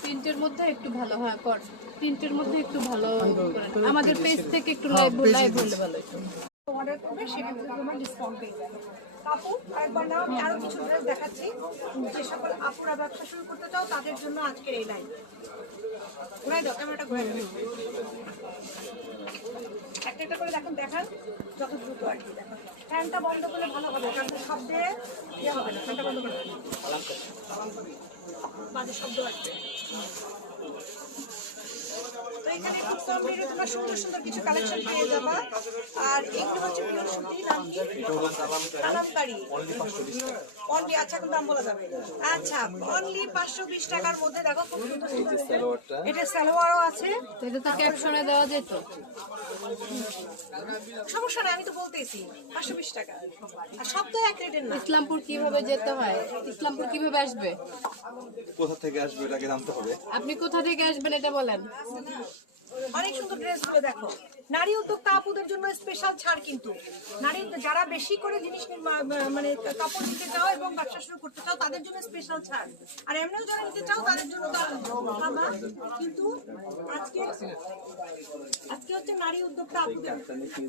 প্রিন্টের মধ্যে একটু ভালো হয় কর প্রিন্টের মধ্যে একটু ভালো আমাদের পেজ থেকে একটু লাইভ হলে ভালো হতো। অর্ডার করবে সেখান থেকে তোমার ডিসকাউন্ট পেয়ে যাবে। আপু আরেকবার নাও, আমি আরো কিছু ড্রেস দেখাচ্ছি। যে সকল আপুরা ব্যবসা শুরু করতে চাও তাদের জন্য আজকের এই লাইভ। ঘুরাই দাও ক্যামেরাটা, ঘুরাই দাও। একটা একটা করে দেখান যত দ্রুত আর কি। দেখো ফ্যানটা বন্ধ করলে ভালো হবে, কারণ শব্দে ইয়ে হবে না। ফ্যানটা বন্ধ করে বাজে শব্দ আসবে। তো এখানে খুব কম রেটে তোমরা সুন্দর সুন্দর কিছু কালেকশন পেয়ে যাবা। আর এগুলো হচ্ছে পিওর সুতি, নাম কি? কালামকারী। অনলি, আচ্ছা কোন দাম বলা যাবে? আচ্ছা অনলি 520 টাকার মধ্যে। দেখো খুব সুন্দর সুন্দর, এটা সালোয়ারও আছে। তো এটা তো ক্যাপশনে দেওয়া যেত, সমস্যা নাই, আমি তো বলতেছি 520 টাকা। আর সব তো এক রেটের না। ইসলামপুর কিভাবে যেতে হয়, ইসলামপুর কিভাবে আসবে, কোথা থেকে আসবে এটাকে জানতে হবে। আপনি কোথা থেকে আসবেন এটা বলেন। অনেক সুন্দর ড্রেস গুলো দেখো। নারী উদ্যোক্তা আপুদের জন্য স্পেশাল ছাড়, কিন্তু নারী যারা বেশি করে জিনিস মানে কাপড় নিতে চাও এবং ব্যবসা শুরু করতে চাও তাদের জন্য স্পেশাল ছাড়। আর এমনিও যারা নিতে চাও তাদের জন্য তো কিন্তু আজকে হচ্ছে নারী উদ্যোক্তা আপুদের।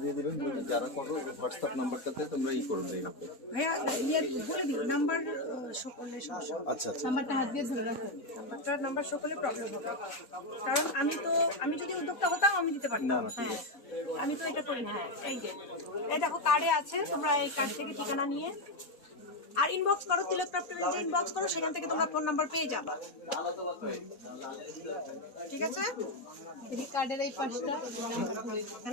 দিয়ে দিবেন, যারা করো হোয়াটসঅ্যাপ নাম্বারটাতে তোমরা করবে। ভাইয়া ইয়ে বলে দিই নাম্বার শো করলে সমস্যা। আচ্ছা আচ্ছা, নাম্বারটা হাত দিয়ে ধরে রাখুন। নাম্বার শো করলে প্রবলেম হবে, কারণ আমি যদি উদ্যোক্তা হতাম আমি দিতে পারতাম। হ্যাঁ আমি তো এটা করি না। হ্যাঁ এই যে এই দেখো কার্ডে আছে, তোমরা এই কার্ড থেকে ঠিকানা নিয়ে আর ইনবক্স করো, তিলক ক্রাফট যে ইনবক্স করো সেখান থেকে তোমরা ফোন নাম্বার পেয়ে যাবা। ঠিক আছে, এই কার্ডের এই পাশটা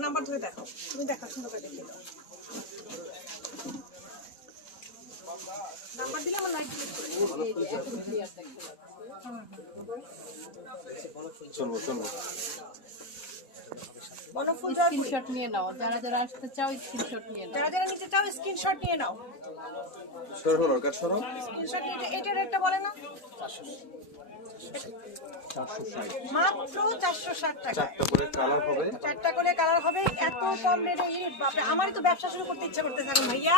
নাম্বার ধরে দেখো, তুমি দেখো সুন্দর করে দেখিয়ে দাও। নাম্বার দিলে আমার লাইক চলবো চলবো। স্ক্রিনশট নিয়ে নাও, যারা যারা আসতে চাও স্ক্রিনশট নিয়ে নাও, যারা যারা নিতে চাও স্ক্রিনশট নিয়ে নাও। সরো দরকার, সরো। স্ক্রিনশট নিয়ে এটার রেটটা বলে না, 460 মাত্র 460 টাকা। চারটা করে কালার হবে, 4টা করে কালার হবে, এত কম রেটে। বাপরে, আমারই তো ব্যবসা শুরু করতে ইচ্ছা করতেছে এখন ভাইয়া,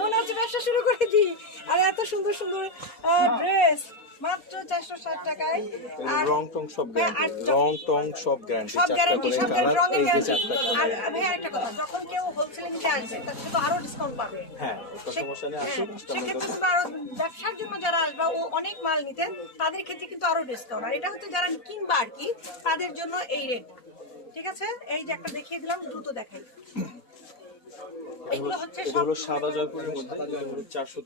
মনে হচ্ছে ব্যবসা শুরু করে দিই। আর এত সুন্দর সুন্দর ড্রেস মাত্র 460 টাকায়। আর রং টং সব গ্যারান্টি, রং টং সব গ্যারান্টি, সব চারটা গ্যারান্টি, করে সব কালার, রঙের এই যে গ্যারান্টি। চারটা আর কালার। ভাইয়া একটা কথা, যখন কেউ হোলসেলে নিতে আসবে তার সাথে তো আরো ডিসকাউন্ট পাবে। হ্যাঁ, ওটা সমস্যা নেই, আসুন কাস্টমার সেক্ষেত্রে তোমরা আরো ব্যবসার জন্য যারা আসবে ও অনেক মাল নিতে, তাদের ক্ষেত্রে কিন্তু আরো ডিসকাউন্ট। আর এটা হচ্ছে যারা কিনবা আর কি, তাদের জন্য এই রেট। ঠিক আছে, এই যে একটা দেখিয়ে দিলাম, দ্রুত দেখাই। এগুলো হচ্ছে এটা হলো সাদা জয়পুরের মধ্যে 400